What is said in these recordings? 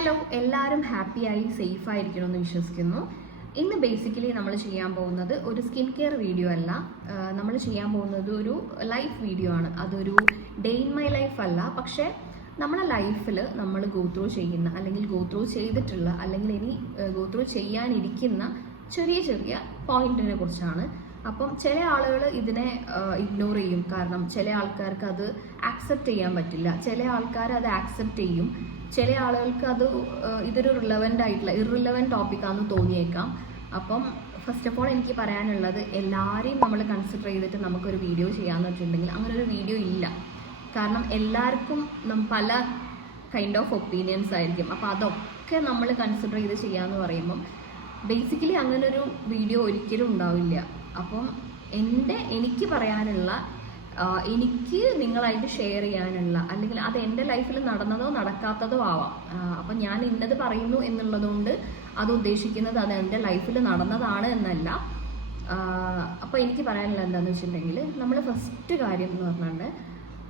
Hello, എല്ലാവരും ഹാപ്പിയായി സേഫായിരിക്കണമെന്ന് വിശ്വസിക്കുന്നു. ഇന്ന് ബേസിക്കലി നമ്മൾ ചെയ്യാൻ പോകുന്നത് ഒരു സ്കിൻ കെയർ വീഡിയോ അല്ല. നമ്മൾ ചെയ്യാൻ പോകുന്നത് ഒരു ലൈഫ് വീഡിയോ ആണ്. അതൊരു ഡേ ഇൻ മൈ ലൈഫ് അല്ല, പക്ഷേ നമ്മളെ ലൈഫിൽ നമ്മൾ ഗോ ത്രൂ ചെയ്യുന്ന അല്ലെങ്കിൽ ഗോ ത്രൂ ചെയ്തിട്ടുള്ള അല്ലെങ്കിൽ ഇനി ഗോ ത്രൂ ചെയ്യാനിരിക്കുന്ന ചെറിയ ചെറിയ പോയിന്റിനെ കുറിച്ചാണ്. അപ്പം ചില ആളുകൾ ഇതിനെ ഇഗ്നോർ ചെയ്യും, കാരണം ചില ആൾക്കാർക്ക് അത് ആക്സെപ്റ്റ് ചെയ്യാൻ പറ്റില്ല, ചില ആൾക്കാർ അത് ആക്സെപ്റ്റ് ചെയ്യും, ചില ആളുകൾക്ക് അത് ഇതൊരു ഇറിലവൻറ്റ് ടോപ്പിക്കാണെന്ന് തോന്നിയേക്കാം. അപ്പം ഫസ്റ്റ് ഓഫ് ഓൾ എനിക്ക് പറയാനുള്ളത്, എല്ലാവരെയും നമ്മൾ കൺസിഡർ ചെയ്തിട്ട് നമുക്കൊരു വീഡിയോ ചെയ്യാമെന്ന് വെച്ചിട്ടുണ്ടെങ്കിൽ അങ്ങനെ ഒരു വീഡിയോ ഇല്ല. കാരണം എല്ലാവർക്കും പല കൈൻഡ് ഓഫ് ഒപ്പീനിയൻസ് ആയിരിക്കും. അപ്പോൾ അതൊക്കെ നമ്മൾ കൺസിഡർ ചെയ്ത് ചെയ്യാമെന്ന് പറയുമ്പം ബേസിക്കലി അങ്ങനൊരു വീഡിയോ ഒരിക്കലും ഉണ്ടാവില്ല. അപ്പം എനിക്ക് പറയാനുള്ള, എനിക്ക് നിങ്ങളായിട്ട് ഷെയർ ചെയ്യാനുള്ള, അല്ലെങ്കിൽ അത് എൻ്റെ ലൈഫിൽ നടന്നതോ നടക്കാത്തതോ ആവാം. അപ്പം ഞാൻ ഇന്നത് പറയുന്നു എന്നുള്ളതുകൊണ്ട് അത് ഉദ്ദേശിക്കുന്നത് അത് എൻ്റെ ലൈഫിൽ നടന്നതാണ് എന്നല്ല. അപ്പോൾ എനിക്ക് പറയാനുള്ള എന്താണെന്ന് വെച്ചിട്ടുണ്ടെങ്കിൽ, നമ്മൾ ഫസ്റ്റ് കാര്യം എന്ന് പറഞ്ഞാൽ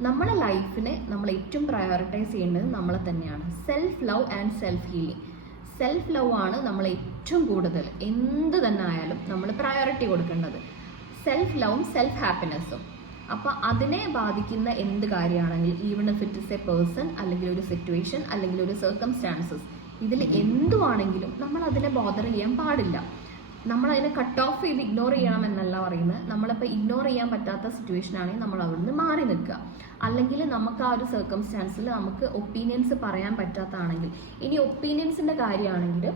നമ്മളെ ലൈഫിനെ നമ്മൾ ഏറ്റവും പ്രയോറിറ്റൈസ് ചെയ്യേണ്ടത് നമ്മളെ തന്നെയാണ്. Self love and self healing. Self love ആണ് നമ്മൾ ഏറ്റവും കൂടുതൽ എന്ത് തന്നെ ആയാലും നമ്മൾ പ്രയോറിറ്റി കൊടുക്കേണ്ടത്. സെൽഫ് ലവും സെൽഫ് ഹാപ്പിനെസ്സും. അപ്പോൾ അതിനെ ബാധിക്കുന്ന എന്ത് കാര്യമാണെങ്കിലും, even if it is a person, അല്ലെങ്കിൽ ഒരു സിറ്റുവേഷൻ, അല്ലെങ്കിൽ ഒരു സർക്കംസ്റ്റാൻസസ്, ഇതിൽ എന്തുവാണെങ്കിലും നമ്മൾ അതിനെ ബോദർ ചെയ്യാൻ പാടില്ല. നമ്മളതിനെ കട്ട് ഓഫ് ചെയ്ത് ഇഗ്നോർ ചെയ്യണം എന്നല്ല പറയുന്നത്. നമ്മളിപ്പോൾ ഇഗ്നോർ ചെയ്യാൻ പറ്റാത്ത സിറ്റുവേഷൻ ആണെങ്കിൽ നമ്മൾ അവിടെ നിന്ന് മാറി നിൽക്കുക. അല്ലെങ്കിൽ നമുക്ക് ആ ഒരു സർക്കംസ്റ്റാൻസിൽ നമുക്ക് ഒപ്പീനിയൻസ് പറയാൻ പറ്റാത്തതാണെങ്കിൽ, ഇനി ഒപ്പീനിയൻസിൻ്റെ കാര്യമാണെങ്കിൽ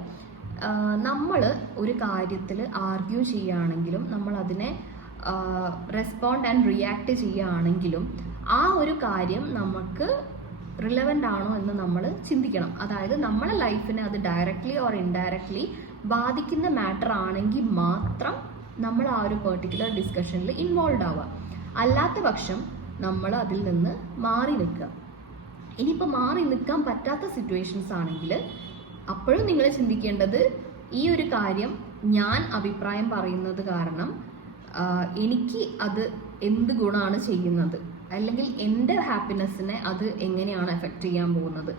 നമ്മൾ ഒരു കാര്യത്തിൽ ആർഗ്യൂ ചെയ്യുകയാണെങ്കിലും, നമ്മൾ അതിനെ റെസ്പോണ്ട് ആൻഡ് റിയാക്ട് ചെയ്യുകയാണെങ്കിലും ആ ഒരു കാര്യം നമുക്ക് റിലവൻ്റ് ആണോ എന്ന് നമ്മൾ ചിന്തിക്കണം. അതായത് നമ്മളെ ലൈഫിനെ അത് ഡയറക്റ്റ്ലി ഓർ ഇൻഡയറക്റ്റ്ലി ബാധിക്കുന്ന മാറ്റർ ആണെങ്കിൽ മാത്രം നമ്മൾ ആ ഒരു പെർട്ടിക്കുലർ ഡിസ്കഷനിൽ ഇൻവോൾവ് ആവുക. അല്ലാത്ത പക്ഷം നമ്മൾ അതിൽ നിന്ന് മാറി നിൽക്കുക. ഇനിയിപ്പോൾ മാറി നിൽക്കാൻ പറ്റാത്ത സിറ്റുവേഷൻസ് ആണെങ്കിൽ അപ്പോഴും നിങ്ങൾ ചിന്തിക്കേണ്ടത്, ഈ ഒരു കാര്യം ഞാൻ അഭിപ്രായം പറയുന്നത് കാരണം എനിക്ക് അത് എന്ത് ഗുണമാണ് ചെയ്യുന്നത്, അല്ലെങ്കിൽ എൻ്റെ ഹാപ്പിനെസ്സിനെ അത് എങ്ങനെയാണ് എഫക്റ്റ് ചെയ്യാൻ പോകുന്നത്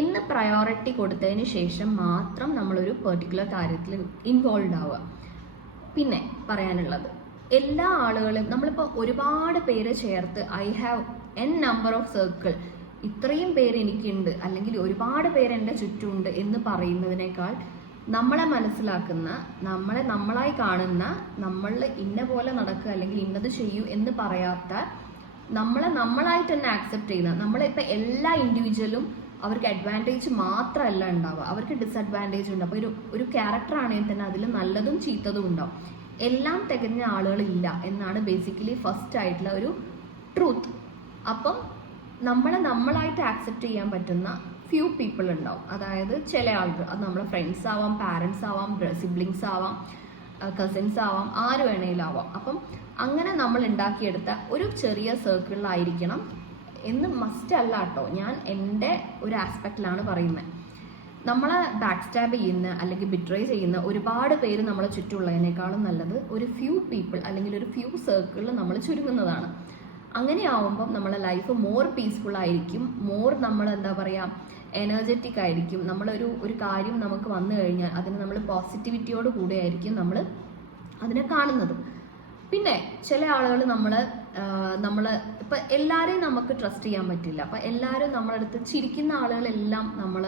എന്ന് പ്രയോറിറ്റി കൊടുത്തതിന് ശേഷം മാത്രം നമ്മളൊരു പെർട്ടിക്കുലർ കാര്യത്തിൽ ഇൻവോൾവ് ആവുക. പിന്നെ പറയാനുള്ളത്, എല്ലാ ആളുകളും നമ്മളിപ്പോൾ ഒരുപാട് പേര് ചേർത്ത് I have an number of circle, ഇത്രയും പേര് എനിക്കുണ്ട്, അല്ലെങ്കിൽ ഒരുപാട് പേര് എൻ്റെ ചുറ്റുമുണ്ട് എന്ന് പറയുന്നതിനേക്കാൾ നമ്മളെ മനസ്സിലാക്കുന്ന, നമ്മളായി കാണുന്ന, നമ്മൾ ഇന്ന പോലെ നടക്കുക അല്ലെങ്കിൽ ഇന്നത് ചെയ്യൂ എന്ന് പറയാത്ത, നമ്മളായിട്ട് തന്നെ ആക്സെപ്റ്റ് ചെയ്യുന്ന, നമ്മളിപ്പോൾ എല്ലാ ഇൻഡിവിജ്വലും അവർക്ക് അഡ്വാൻറ്റേജ് മാത്രമല്ല ഉണ്ടാവുക, അവർക്ക് ഡിസഡ്വാൻറ്റേജ് ഉണ്ട്. അപ്പോൾ ഒരു ക്യാരക്ടർ ആണെങ്കിൽ തന്നെ അതിൽ നല്ലതും ചീത്തതും ഉണ്ടാവും. എല്ലാം തികഞ്ഞ ആളുകളില്ല എന്നാണ് ബേസിക്കലി ഫസ്റ്റ് ആയിട്ടുള്ള ഒരു ട്രൂത്ത്. അപ്പം നമ്മളായിട്ട് ആക്സെപ്റ്റ് ചെയ്യാൻ പറ്റുന്ന ഫ്യൂ പീപ്പിൾ ഉണ്ടാവും. അതായത് ചില ആളുകൾ, അത് നമ്മളെ ഫ്രണ്ട്സ് ആവാം, പാരൻസ് ആവാം, സിബ്ലിങ്സ് ആവാം, കസിൻസ് ആവാം, ആര് വേണേലും ആവാം. അപ്പം അങ്ങനെ നമ്മൾ ഉണ്ടാക്കിയെടുത്ത ഒരു ചെറിയ സർക്കിളിലായിരിക്കണം എന്ന് മസ്റ്റ് അല്ല കേട്ടോ. ഞാൻ എൻ്റെ ഒരു ആസ്പെക്റ്റിലാണ് പറയുന്നത്. നമ്മളെ ബാക്ക് സ്റ്റാബ് ചെയ്യുന്ന അല്ലെങ്കിൽ ബിട്രേ ചെയ്യുന്ന ഒരുപാട് പേര് നമ്മളെ ചുറ്റുമുള്ളതിനേക്കാളും നല്ലത് ഒരു ഫ്യൂ പീപ്പിൾ അല്ലെങ്കിൽ ഒരു ഫ്യൂ സർക്കിളിൽ നമ്മൾ ചുരുങ്ങുന്നതാണ്. അങ്ങനെ ആവുമ്പം നമ്മളെ ലൈഫ് മോർ പീസ്ഫുൾ ആയിരിക്കും, മോർ നമ്മൾ എന്താ പറയുക, എനർജറ്റിക് ആയിരിക്കും. ഒരു കാര്യം നമുക്ക് വന്നു കഴിഞ്ഞാൽ അതിന് നമ്മൾ പോസിറ്റിവിറ്റിയോട് കൂടെ ആയിരിക്കും നമ്മൾ അതിനെ കാണുന്നത്. പിന്നെ ചില ആളുകൾ നമ്മൾ ഇപ്പം എല്ലാവരെയും നമുക്ക് ട്രസ്റ്റ് ചെയ്യാൻ പറ്റില്ല. അപ്പം എല്ലാവരും നമ്മളടുത്ത് ചിരിക്കുന്ന ആളുകളെല്ലാം നമ്മൾ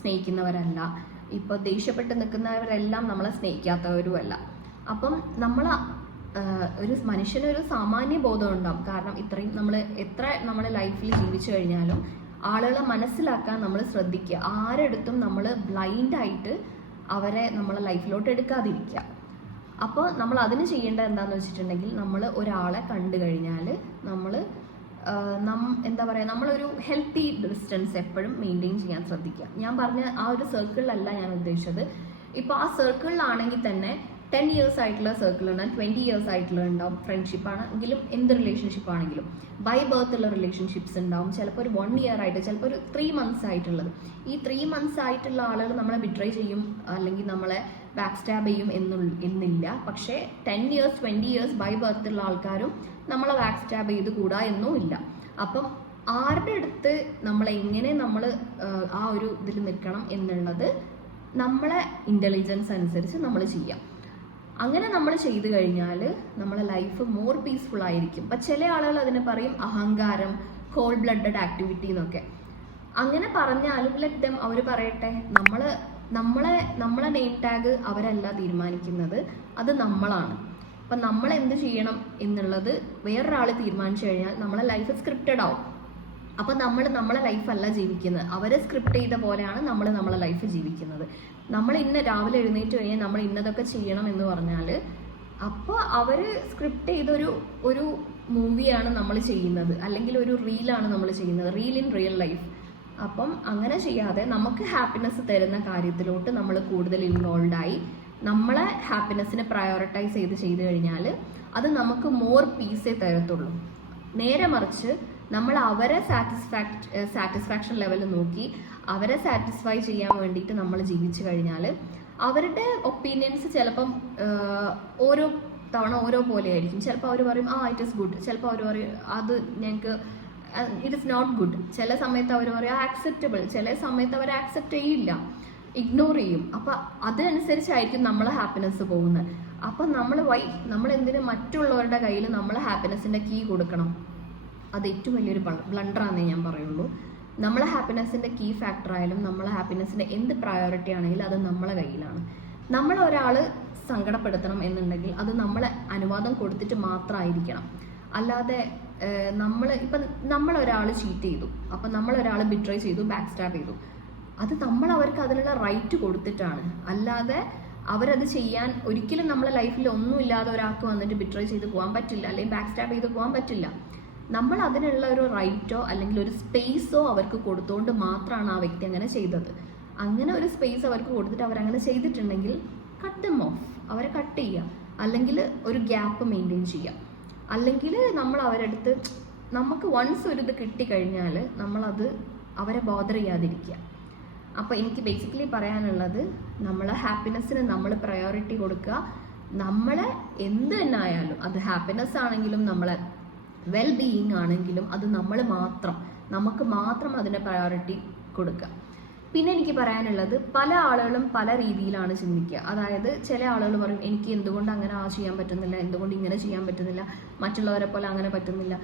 സ്നേഹിക്കുന്നവരല്ല, ഇപ്പോൾ ദേഷ്യപ്പെട്ട് നിൽക്കുന്നവരെല്ലാം നമ്മളെ സ്നേഹിക്കാത്തവരുമല്ല. അപ്പം ഒരു മനുഷ്യനൊരു സാമാന്യ ബോധം ഉണ്ടാവും. കാരണം എത്ര നമ്മളെ ലൈഫിൽ ജീവിച്ചു കഴിഞ്ഞാലും ആളുകളെ മനസ്സിലാക്കാൻ നമ്മൾ ശ്രദ്ധിക്കുക. ആരെടുത്തും നമ്മൾ ബ്ലൈൻഡായിട്ട് അവരെ നമ്മളെ ലൈഫിലോട്ട് എടുക്കാതിരിക്കുക. അപ്പോൾ നമ്മൾ അതിന് ചെയ്യേണ്ടത് എന്താണെന്ന് വെച്ചിട്ടുണ്ടെങ്കിൽ, നമ്മൾ ഒരാളെ കണ്ടു കഴിഞ്ഞാൽ എന്താ പറയുക, നമ്മളൊരു ഹെൽത്തി ഡിസ്റ്റൻസ് എപ്പോഴും മെയിൻറ്റെയിൻ ചെയ്യാൻ ശ്രദ്ധിക്കുക. ഞാൻ പറഞ്ഞ ആ ഒരു സർക്കിളിലല്ല ഞാൻ ഉദ്ദേശിച്ചത്. ഇപ്പോൾ ആ സർക്കിളിലാണെങ്കിൽ തന്നെ 10 years ആയിട്ടുള്ള സർക്കിൾ ഉണ്ടാകും, 20 years ആയിട്ടുള്ള ഉണ്ടാവും. ഫ്രണ്ട്ഷിപ്പ് ആണെങ്കിലും എന്ത് റിലേഷൻഷിപ്പ് ആണെങ്കിലും ബൈ ബർത്ത് ഉള്ള റിലേഷൻഷിപ്സ് ഉണ്ടാവും. ചിലപ്പോൾ ഒരു 1 year ആയിട്ട്, ചിലപ്പോൾ ഒരു 3 months ആയിട്ടുള്ളത്. ഈ 3 months ആയിട്ടുള്ള ആളുകൾ നമ്മളെ ബിട്രേ ചെയ്യും അല്ലെങ്കിൽ നമ്മളെ ബാക്ക് സ്റ്റാബ് ചെയ്യും എന്നില്ല. പക്ഷേ 10 years 20 years ബൈ ബർത്ത് ഉള്ള ആൾക്കാരും നമ്മളെ ബാക്ക് സ്റ്റാബ് ചെയ്ത് കൂടാ എന്നും ഇല്ല. അപ്പം ആരുടെ അടുത്ത് എങ്ങനെ നമ്മൾ ആ ഒരു ഇതിൽ നിൽക്കണം എന്നുള്ളത് നമ്മളെ ഇൻ്റലിജൻസ് അനുസരിച്ച് നമ്മൾ ചെയ്യാം. അങ്ങനെ നമ്മൾ ചെയ്തു കഴിഞ്ഞാൽ നമ്മളെ ലൈഫ് മോർ പീസ്ഫുൾ ആയിരിക്കും. അപ്പം ചില ആളുകൾ അതിനെ പറയും അഹങ്കാരം, കോൾഡ് ബ്ലഡഡ് ആക്ടിവിറ്റി എന്നൊക്കെ. അങ്ങനെ പറഞ്ഞാലും ലെറ്റ് ദം, അവർ പറയട്ടെ. നമ്മളെ നെയിം ടാഗ് അവരല്ല തീരുമാനിക്കുന്നത്, അത് നമ്മളാണ്. അപ്പം നമ്മൾ എന്ത് ചെയ്യണം എന്നുള്ളത് വേറൊരാൾ തീരുമാനിച്ചു കഴിഞ്ഞാൽ നമ്മളെ ലൈഫ് സ്ക്രിപ്റ്റഡ് ആവും. അപ്പം നമ്മളെ ലൈഫല്ല ജീവിക്കുന്നത്, അവരെ സ്ക്രിപ്റ്റ് ചെയ്ത പോലെയാണ് നമ്മളെ ലൈഫ് ജീവിക്കുന്നത്. നമ്മൾ രാവിലെ എഴുന്നേറ്റ് കഴിഞ്ഞാൽ നമ്മൾ ഇന്നതൊക്കെ ചെയ്യണം എന്ന് പറഞ്ഞാൽ അപ്പോൾ അവർ സ്ക്രിപ്റ്റ് ചെയ്തൊരു മൂവിയാണ് നമ്മൾ ചെയ്യുന്നത്, അല്ലെങ്കിൽ ഒരു റീലാണ് നമ്മൾ ചെയ്യുന്നത്, റീൽ ഇൻ റിയൽ ലൈഫ്. അപ്പം അങ്ങനെ ചെയ്യാതെ നമുക്ക് ഹാപ്പിനെസ് തരുന്ന കാര്യത്തിലോട്ട് നമ്മൾ കൂടുതൽ ഇൻവോൾവ് ആയി നമ്മളെ ഹാപ്പിനെസ്സിനെ പ്രയോറിറ്റൈസ് ചെയ്ത് കഴിഞ്ഞാൽ അത് നമുക്ക് മോർ പീസേ തരത്തുള്ളൂ. നേരെ മറിച്ച് നമ്മൾ അവരെ സാറ്റിസ്ഫാക്ഷൻ ലെവൽ നോക്കി അവരെ സാറ്റിസ്ഫൈ ചെയ്യാൻ വേണ്ടിയിട്ട് നമ്മൾ ജീവിച്ചു കഴിഞ്ഞാൽ അവരുടെ ഒപ്പീനിയൻസ് ചിലപ്പം ഓരോ തവണ ഓരോ പോലെ ആയിരിക്കും. ചിലപ്പോൾ അവർ പറയും ഇറ്റ് ഈസ് ഗുഡ്, ചിലപ്പോൾ അവർ പറയും അത് ഞങ്ങൾക്ക് ഇറ്റ് ഇസ് നോട്ട് ഗുഡ്. ചില സമയത്ത് അവർ പറയും ആക്സെപ്റ്റബിൾ, ചില സമയത്ത് അവർ ആക്സെപ്റ്റ് ചെയ്യില്ല, ഇഗ്നോർ ചെയ്യും. അപ്പം അതനുസരിച്ചായിരിക്കും നമ്മളെ ഹാപ്പിനെസ് പോകുന്നത്. അപ്പം നമ്മൾ എന്തിനു മറ്റുള്ളവരുടെ കയ്യിൽ നമ്മളെ ഹാപ്പിനെസ്സിൻ്റെ കീ കൊടുക്കണം? അത് ഏറ്റവും വലിയൊരു ബ്ലണ്ടറാന്നേ ഞാൻ പറയുള്ളൂ. നമ്മളെ ഹാപ്പിനെസ്സിൻ്റെ കീ ഫാക്ടർ ആയാലും നമ്മളെ ഹാപ്പിനെസ്സിൻ്റെ എന്ത് പ്രയോറിറ്റി ആണെങ്കിലും അത് നമ്മളെ കയ്യിലാണ്. നമ്മളൊരാൾ സങ്കടപ്പെടുത്തണം എന്നുണ്ടെങ്കിൽ അത് നമ്മളെ അനുവാദം കൊടുത്തിട്ട് മാത്രമായിരിക്കണം. അല്ലാതെ നമ്മളൊരാൾ ചീറ്റ് ചെയ്തു, അപ്പം നമ്മളൊരാൾ ബിട്രേ ചെയ്തു, ബാക്ക് സ്റ്റാബ് ചെയ്തു, അത് അവർക്ക് അതിനുള്ള റൈറ്റ് കൊടുത്തിട്ടാണ്. അല്ലാതെ അവരത് ചെയ്യാൻ ഒരിക്കലും നമ്മളെ ലൈഫിൽ ഒന്നുമില്ലാതെ ഒരാൾക്ക് വന്നിട്ട് ബിട്രേ ചെയ്ത് പോകാൻ പറ്റില്ല, അല്ലെങ്കിൽ ബാക്ക് സ്റ്റാബ് ചെയ്ത് പോകാൻ പറ്റില്ല. നമ്മൾ അതിനുള്ള ഒരു റൈറ്റോ അല്ലെങ്കിൽ ഒരു സ്പേസോ അവർക്ക് കൊടുത്തുകൊണ്ട് മാത്രമാണ് ആ വ്യക്തി അങ്ങനെ ചെയ്തത്. അങ്ങനെ ഒരു സ്പേസ് അവർക്ക് കൊടുത്തിട്ട് അവരങ്ങനെ ചെയ്തിട്ടുണ്ടെങ്കിൽ കട്ട് ദം ഓഫ്, അവരെ കട്ട് ചെയ്യുക, അല്ലെങ്കിൽ ഒരു ഗ്യാപ്പ് മെയിൻറ്റെയിൻ ചെയ്യുക. അല്ലെങ്കിൽ നമ്മൾ അവരടുത്ത് നമുക്ക് വൺസ് ഒരു ഇത് കിട്ടിക്കഴിഞ്ഞാൽ നമ്മളത് അവരെ ബോദർ ചെയ്യാതിരിക്കുക. അപ്പോൾ എനിക്ക് ബേസിക്കലി പറയാനുള്ളത്, നമ്മളെ ഹാപ്പിനെസ്സിന് നമ്മൾ പ്രയോറിറ്റി കൊടുക്കുക. നമ്മളെ എന്ത് തന്നെ ആയാലും, അത് ഹാപ്പിനെസ് ആണെങ്കിലും നമ്മളെ വെൽ ബീയിങ് ആണെങ്കിലും, അത് നമുക്ക് മാത്രം അതിൻ്റെ പ്രയോറിറ്റി കൊടുക്കുക. പിന്നെ എനിക്ക് പറയാനുള്ളത്, പല ആളുകളും പല രീതിയിലാണ് ചിന്തിക്കുക. അതായത് ചില ആളുകൾ പറയും എനിക്ക് എന്തുകൊണ്ട് അങ്ങനെ ചെയ്യാൻ പറ്റുന്നില്ല, എന്തുകൊണ്ട് ഇങ്ങനെ ചെയ്യാൻ പറ്റുന്നില്ല, മറ്റുള്ളവരെ പോലെ അങ്ങനെ പറ്റുന്നില്ല.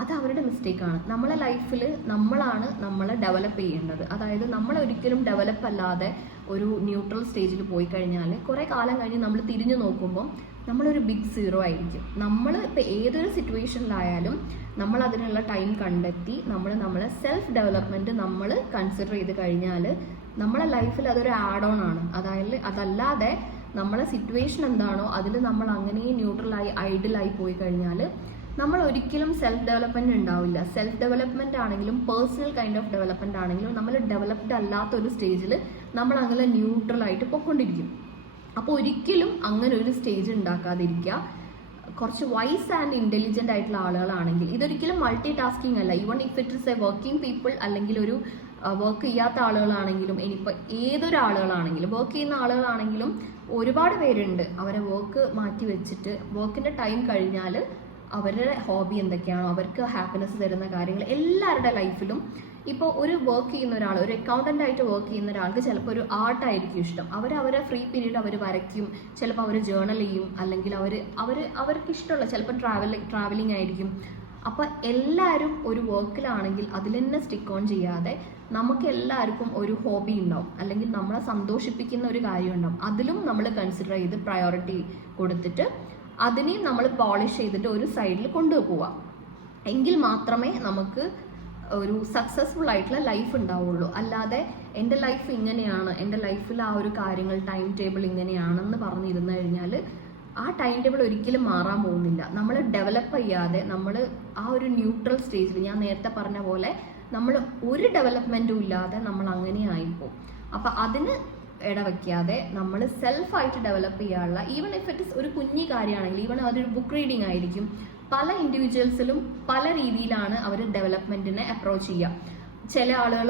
അത് അവരുടെ മിസ്റ്റേക്കാണ്. നമ്മളെ ലൈഫിൽ നമ്മളാണ് നമ്മളെ ഡെവലപ്പ് ചെയ്യേണ്ടത്. അതായത് നമ്മളൊരിക്കലും ഡെവലപ്പ് അല്ലാതെ ഒരു ന്യൂട്രൽ സ്റ്റേജിൽ പോയി കഴിഞ്ഞാൽ കുറേ കാലം കഴിഞ്ഞ് നമ്മൾ തിരിഞ്ഞു നോക്കുമ്പോൾ നമ്മളൊരു ബിഗ് സീറോ ആയിരിക്കും. നമ്മൾ ഇപ്പോൾ ഏതൊരു സിറ്റുവേഷനിലായാലും നമ്മൾ അതിനുള്ള ടൈം കണ്ടെത്തി നമ്മളെ സെൽഫ് ഡെവലപ്മെൻറ്റ് നമ്മൾ കൺസിഡർ ചെയ്ത് കഴിഞ്ഞാൽ നമ്മളെ ലൈഫിൽ അതൊരു ആഡ് ഓൺ ആണ്. അതല്ലാതെ നമ്മളെ സിറ്റുവേഷൻ എന്താണോ അതിൽ നമ്മൾ അങ്ങനെ ന്യൂട്രലായി ഐഡിയലായി പോയി കഴിഞ്ഞാൽ നമ്മൾ ഒരിക്കലും സെൽഫ് ഡെവലപ്മെൻറ്റ് ഉണ്ടാവില്ല. സെൽഫ് ഡെവലപ്മെൻറ്റ് ആണെങ്കിലും പേഴ്സണൽ കൈൻഡ് ഓഫ് ഡെവലപ്മെൻറ്റ് ആണെങ്കിലും നമ്മൾ ഡെവലപ്ഡ് അല്ലാത്തൊരു സ്റ്റേജിൽ നമ്മൾ അങ്ങനെ ന്യൂട്രലായിട്ട് പോയിക്കൊണ്ടിരിക്കും. അപ്പോൾ ഒരിക്കലും അങ്ങനെ ഒരു സ്റ്റേജ് ഉണ്ടാക്കാതിരിക്കുക. കുറച്ച് വൈസ് ആൻഡ് ഇൻ്റലിജൻ്റ് ആയിട്ടുള്ള ആളുകളാണെങ്കിൽ ഇതൊരിക്കലും മൾട്ടി ടാസ്കിങ് അല്ല. Even if it is A working people, അല്ലെങ്കിൽ ഒരു വർക്ക് ചെയ്യാത്ത ആളുകളാണെങ്കിലും, ഇനിയിപ്പോൾ ഏതൊരാളുകളാണെങ്കിലും വർക്ക് ചെയ്യുന്ന ആളുകളാണെങ്കിലും ഒരുപാട് പേരുണ്ട്. അവരെ വർക്ക് മാറ്റി വെച്ചിട്ട് വർക്കിൻ്റെ ടൈം കഴിഞ്ഞാൽ അവരുടെ ഹോബി എന്തൊക്കെയാണോ, അവർക്ക് ഹാപ്പിനെസ് തരുന്ന കാര്യങ്ങൾ എല്ലാവരുടെ ലൈഫിലും. ഇപ്പോൾ ഒരു വർക്ക് ചെയ്യുന്ന ഒരാൾ, ഒരു അക്കൗണ്ടൻ്റ് ആയിട്ട് വർക്ക് ചെയ്യുന്ന ഒരാൾക്ക് ചിലപ്പോൾ ഒരു ആർട്ടായിരിക്കും ഇഷ്ടം. അവരെ ഫ്രീ പീരീഡ് അവർ വരയ്ക്കും, ചിലപ്പോൾ അവർ ജേർണൽ ചെയ്യും, അല്ലെങ്കിൽ അവർക്ക് ഇഷ്ടമുള്ള ചിലപ്പോൾ ട്രാവലിംഗ് ആയിരിക്കും. അപ്പോൾ എല്ലാവരും ഒരു വർക്കിലാണെങ്കിൽ അതിൽ തന്നെ സ്റ്റിക്ക് ഓൺ ചെയ്യാതെ നമുക്ക് എല്ലാവർക്കും ഒരു ഹോബി ഉണ്ടാവും, അല്ലെങ്കിൽ നമ്മളെ സന്തോഷിപ്പിക്കുന്ന ഒരു കാര്യം ഉണ്ടാവും. അതിലും നമ്മൾ കൺസിഡർ ചെയ്ത് പ്രയോറിറ്റി കൊടുത്തിട്ട് അതിനെയും നമ്മൾ പോളിഷ് ചെയ്തിട്ട് ഒരു സൈഡിൽ കൊണ്ടുപോവാം. എങ്കിൽ മാത്രമേ നമുക്ക് ഒരു സക്സസ്ഫുൾ ആയിട്ടുള്ള ലൈഫ് ഉണ്ടാവുള്ളൂ. അല്ലാതെ എൻ്റെ ലൈഫ് ഇങ്ങനെയാണ്, എൻ്റെ ലൈഫിൽ ആ ഒരു കാര്യങ്ങൾ ടൈം ടേബിൾ ഇങ്ങനെയാണെന്ന് പറഞ്ഞിരുന്നു കഴിഞ്ഞാൽ ആ ടൈം ടേബിൾ ഒരിക്കലും മാറാൻ പോകുന്നില്ല. നമ്മൾ ഡെവലപ്പ് ചെയ്യാതെ നമ്മൾ ആ ഒരു ന്യൂട്രൽ സ്റ്റേജിൽ, ഞാൻ നേരത്തെ പറഞ്ഞ പോലെ നമ്മൾ ഒരു ഡെവലപ്മെൻറ്റും ഇല്ലാതെ നമ്മൾ അങ്ങനെ ആയിപ്പോവും. അപ്പം അതിന് ഇടവയ്ക്കാതെ നമ്മൾ സെൽഫായിട്ട് ഡെവലപ്പ് ചെയ്യാനുള്ള, ഈവൻ ഇഫ് ഇറ്റ് ഇസ് ഒരു കുഞ്ഞു കാര്യമാണെങ്കിൽ, ഈവൻ അതൊരു ബുക്ക് റീഡിങ് ആയിരിക്കും, പല ഇൻഡിവിജ്വൽസിലും പല രീതിയിലാണ് അവർ ഡെവലപ്മെൻറ്റിനെ അപ്രോച്ച് ചെയ്യുക. ചില ആളുകൾ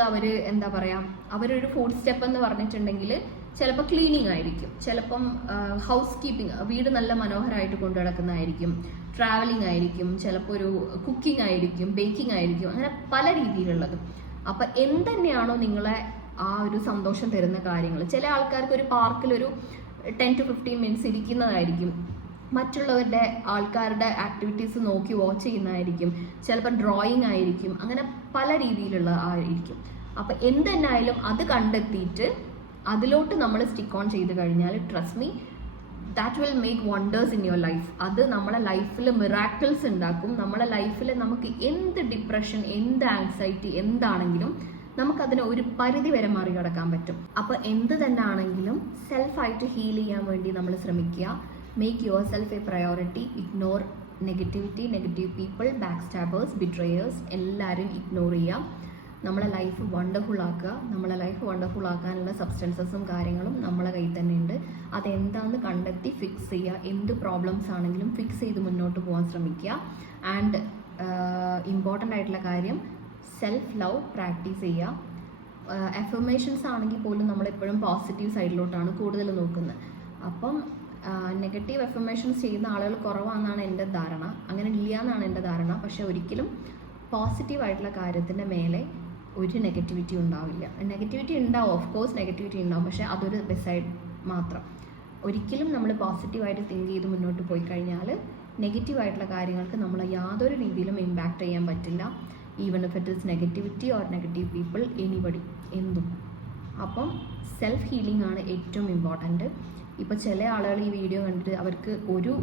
അവരൊരു ഫുഡ് സ്റ്റെപ്പ് എന്ന് പറഞ്ഞിട്ടുണ്ടെങ്കിൽ ചിലപ്പോൾ ക്ലീനിങ് ആയിരിക്കും, ചിലപ്പം ഹൗസ് കീപ്പിംഗ്, വീട് നല്ല മനോഹരമായിട്ട് കൊണ്ടു നടക്കുന്നതായിരിക്കും, ട്രാവലിംഗ് ആയിരിക്കും, ചിലപ്പോൾ ഒരു കുക്കിംഗ് ആയിരിക്കും, ബേക്കിംഗ് ആയിരിക്കും, അങ്ങനെ പല രീതിയിലുള്ളത്. അപ്പം എന്തുതന്നെയാണോ നിങ്ങളെ ആ ഒരു സന്തോഷം തരുന്ന കാര്യങ്ങൾ, ചില ആൾക്കാർക്ക് ഒരു പാർക്കിൽ ഒരു 10 to 15 മിനിറ്റ്സ് ഇരിക്കുന്നതായിരിക്കും, മറ്റുള്ളവരുടെ ആൾക്കാരുടെ ആക്ടിവിറ്റീസ് നോക്കി വാച്ച് ചെയ്യുന്നതായിരിക്കും, ചിലപ്പോൾ ഡ്രോയിങ് ആയിരിക്കും, അങ്ങനെ പല രീതിയിലുള്ള ആയിരിക്കും. അപ്പം എന്തെന്നായാലും അത് കണ്ടെത്തിയിട്ട് അതിലോട്ട് നമ്മൾ സ്റ്റിക്ക് ഓൺ ചെയ്ത് കഴിഞ്ഞാൽ trust me that will make wonders in your life. അത് നമ്മളെ ലൈഫിൽ മിറാക്കിൾസ് ഉണ്ടാക്കും. നമ്മളെ ലൈഫിൽ നമുക്ക് എന്ത് ഡിപ്രഷൻ, എന്ത് ആങ്സൈറ്റി എന്താണെങ്കിലും നമുക്കതിനെ ഒരു പരിധി വരെ മറികടക്കാൻ പറ്റും. അപ്പോൾ എന്ത് തന്നെ ആണെങ്കിലും സെൽഫായിട്ട് ഹീൽ ചെയ്യാൻ വേണ്ടി നമ്മൾ ശ്രമിക്കുക. Make yourself a priority. Ignore negativity, negative people, back stabbers, betrayers എല്ലാവരും ഇഗ്നോർ ചെയ്യാം. നമ്മളെ ലൈഫ് വണ്ടർഫുൾ ആക്കുക. നമ്മളെ ലൈഫ് വണ്ടർഫുൾ ആക്കാനുള്ള സബ്സ്റ്റൻസസും കാര്യങ്ങളും നമ്മളെ കയ്യിൽ തന്നെ ഉണ്ട്. അതെന്താണെന്ന് കണ്ടെത്തി ഫിക്സ് ചെയ്യുക. എന്ത് പ്രോബ്ലംസ് ആണെങ്കിലും ഫിക്സ് ചെയ്ത് മുന്നോട്ട് പോകാൻ ശ്രമിക്കുക. ആൻഡ് ഇമ്പോർട്ടൻ്റ് ആയിട്ടുള്ള കാര്യം, സെൽഫ് ലവ് പ്രാക്ടീസ് ചെയ്യുക. അഫർമേഷൻസ് ആണെങ്കിൽ പോലും നമ്മളെപ്പോഴും പോസിറ്റീവ് സൈഡിലോട്ടാണ് കൂടുതൽ നോക്കുന്നത്. അപ്പം നെഗറ്റീവ് അഫർമേഷൻസ് ചെയ്യുന്ന ആളുകൾ കുറവാണെന്നാണ് എൻ്റെ ധാരണ. അങ്ങനെ ഇല്ല എന്നാണ് എൻ്റെ ധാരണ. പക്ഷേ ഒരിക്കലും പോസിറ്റീവായിട്ടുള്ള കാര്യത്തിൻ്റെ മേലെ ഒരു നെഗറ്റിവിറ്റി ഉണ്ടാവില്ല. നെഗറ്റിവിറ്റി ഉണ്ടാവും, ഓഫ് കോഴ്സ് നെഗറ്റിവിറ്റി ഉണ്ടാവും, പക്ഷേ അതൊരു ബെസൈഡ് മാത്രം. ഒരിക്കലും നമ്മൾ പോസിറ്റീവായിട്ട് തിങ്ക് ചെയ്ത് മുന്നോട്ട് പോയി കഴിഞ്ഞാൽ നെഗറ്റീവായിട്ടുള്ള കാര്യങ്ങൾക്ക് നമ്മൾ യാതൊരു രീതിയിലും ഇമ്പാക്റ്റ് ചെയ്യാൻ പറ്റില്ല. Even if it is negativity or negative people, anybody, എന്തും. അപ്പം സെൽഫ് ഹീലിംഗ് ആണ് ഏറ്റവും ഇമ്പോർട്ടൻറ്റ്. ഇപ്പോൾ ചില ആളുകൾ ഈ വീഡിയോ കണ്ടിട്ട് അവർക്ക് ഒരു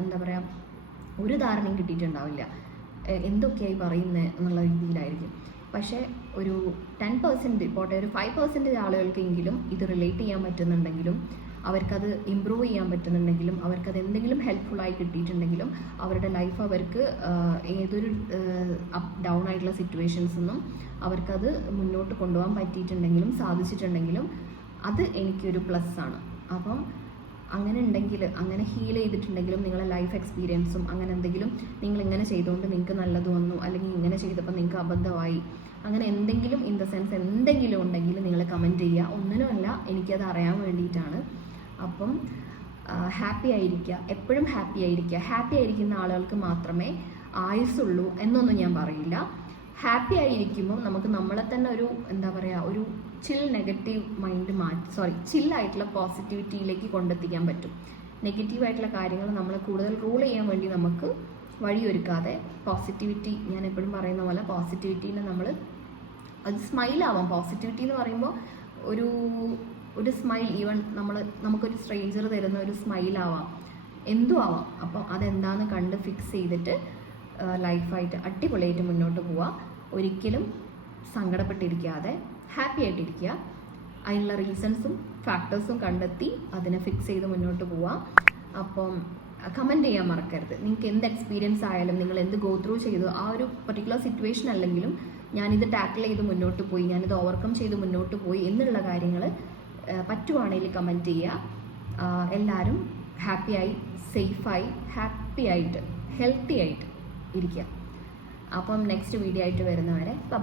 എന്താ പറയുക, ഒരു ധാരണയും കിട്ടിയിട്ടുണ്ടാവില്ല, എന്തൊക്കെയായി പറയുന്നത് എന്നുള്ള രീതിയിലായിരിക്കും. പക്ഷേ ഒരു 10% പോട്ടെ, ഒരു 5% ആളുകൾക്കെങ്കിലും ഇത് റിലേറ്റ് ചെയ്യാൻ പറ്റുന്നുണ്ടെങ്കിലും, അവർക്കത് ഇമ്പ്രൂവ് ചെയ്യാൻ പറ്റുന്നുണ്ടെങ്കിലും, അവർക്കത് എന്തെങ്കിലും ഹെൽപ്ഫുള്ളായി കിട്ടിയിട്ടുണ്ടെങ്കിലും, അവരുടെ ലൈഫ് അവർക്ക് ഏതൊരു അപ്പ് ഡൗൺ ആയിട്ടുള്ള സിറ്റുവേഷൻസിൽ നിന്നും അവർക്കത് മുന്നോട്ട് കൊണ്ടുപോകാൻ പറ്റിയിട്ടുണ്ടെങ്കിലും സാധിച്ചിട്ടുണ്ടെങ്കിലും അത് എനിക്കൊരു പ്ലസ് ആണ്. അപ്പം അങ്ങനെ ഉണ്ടെങ്കിൽ, അങ്ങനെ ഹീൽ ചെയ്തിട്ടുണ്ടെങ്കിലും നിങ്ങളെ ലൈഫ് എക്സ്പീരിയൻസും അങ്ങനെ എന്തെങ്കിലും, നിങ്ങൾ ഇങ്ങനെ ചെയ്തുകൊണ്ട് നിങ്ങൾക്ക് നല്ലത് വന്നു, അല്ലെങ്കിൽ ഇങ്ങനെ ചെയ്തപ്പോൾ നിങ്ങൾക്ക് അബദ്ധമായി, അങ്ങനെ എന്തെങ്കിലും ഇൻ ദ സെൻസ് എന്തെങ്കിലും ഉണ്ടെങ്കിൽ നിങ്ങൾ കമൻറ്റ് ചെയ്യുക. ഒന്നിനുമല്ല, എനിക്കത് അറിയാൻ വേണ്ടിയിട്ടാണ്. അപ്പം ഹാപ്പി ആയിരിക്കുക, എപ്പോഴും ഹാപ്പി ആയിരിക്കുക. ഹാപ്പി ആയിരിക്കുന്ന ആളുകൾക്ക് മാത്രമേ ആയുസ്സുള്ളൂ എന്നൊന്നും ഞാൻ പറയില്ല. ഹാപ്പി ആയിരിക്കുമ്പോൾ നമുക്ക് നമ്മളെ തന്നെ ഒരു എന്താ പറയുക, ഒരു നെഗറ്റീവ് മൈൻഡ് ചില്ലായിട്ടുള്ള പോസിറ്റിവിറ്റിയിലേക്ക് കൊണ്ടെത്തിക്കാൻ പറ്റും. നെഗറ്റീവായിട്ടുള്ള കാര്യങ്ങൾ നമ്മൾ കൂടുതൽ റൂൾ ചെയ്യാൻ വേണ്ടി നമുക്ക് വഴിയൊരുക്കാതെ പോസിറ്റിവിറ്റി, ഞാൻ എപ്പോഴും പറയുന്ന പോലെ പോസിറ്റിവിറ്റീനെ നമ്മൾ അത് സ്മൈലാവാം. പോസിറ്റിവിറ്റി എന്ന് പറയുമ്പോൾ ഒരു സ്മൈൽ, ഈവൻ നമുക്കൊരു സ്ട്രേഞ്ചർ തരുന്ന ഒരു സ്മൈലാവാം, എന്തും ആവാം. അപ്പം അതെന്താണെന്ന് കണ്ട് ഫിക്സ് ചെയ്തിട്ട് ലൈഫായിട്ട് അടിപൊളിയായിട്ട് മുന്നോട്ട് പോവുക. ഒരിക്കലും സങ്കടപ്പെട്ടിരിക്കാതെ ഹാപ്പി ആയിട്ടിരിക്കുക. അതിനുള്ള റീസൺസും ഫാക്ടേഴ്സും കണ്ടെത്തി അതിനെ ഫിക്സ് ചെയ്ത് മുന്നോട്ട് പോവാം. അപ്പം കമൻറ്റ് ചെയ്യാൻ മറക്കരുത്. നിങ്ങൾക്ക് എന്ത് എക്സ്പീരിയൻസ് ആയാലും, നിങ്ങൾ എന്ത് ഗോ ത്രൂ ചെയ്തു, ആ ഒരു പർട്ടിക്കുലർ സിറ്റുവേഷൻ അല്ലെങ്കിലും ഞാനിത് ടാക്കിൾ ചെയ്ത് മുന്നോട്ട് പോയി, ഞാനിത് ഓവർകം ചെയ്ത് മുന്നോട്ട് പോയി എന്നുള്ള കാര്യങ്ങൾ പറ്റുവാണെങ്കിൽ കമൻറ്റ് ചെയ്യുക. എല്ലാവരും ഹാപ്പിയായി, സേഫായി, ഹാപ്പി ആയിട്ട്, ഹെൽത്തി ആയിട്ട് ഇരിക്കുക. അപ്പം നെക്സ്റ്റ് വീഡിയോ ആയിട്ട് വരുന്നവരെ ബൈ.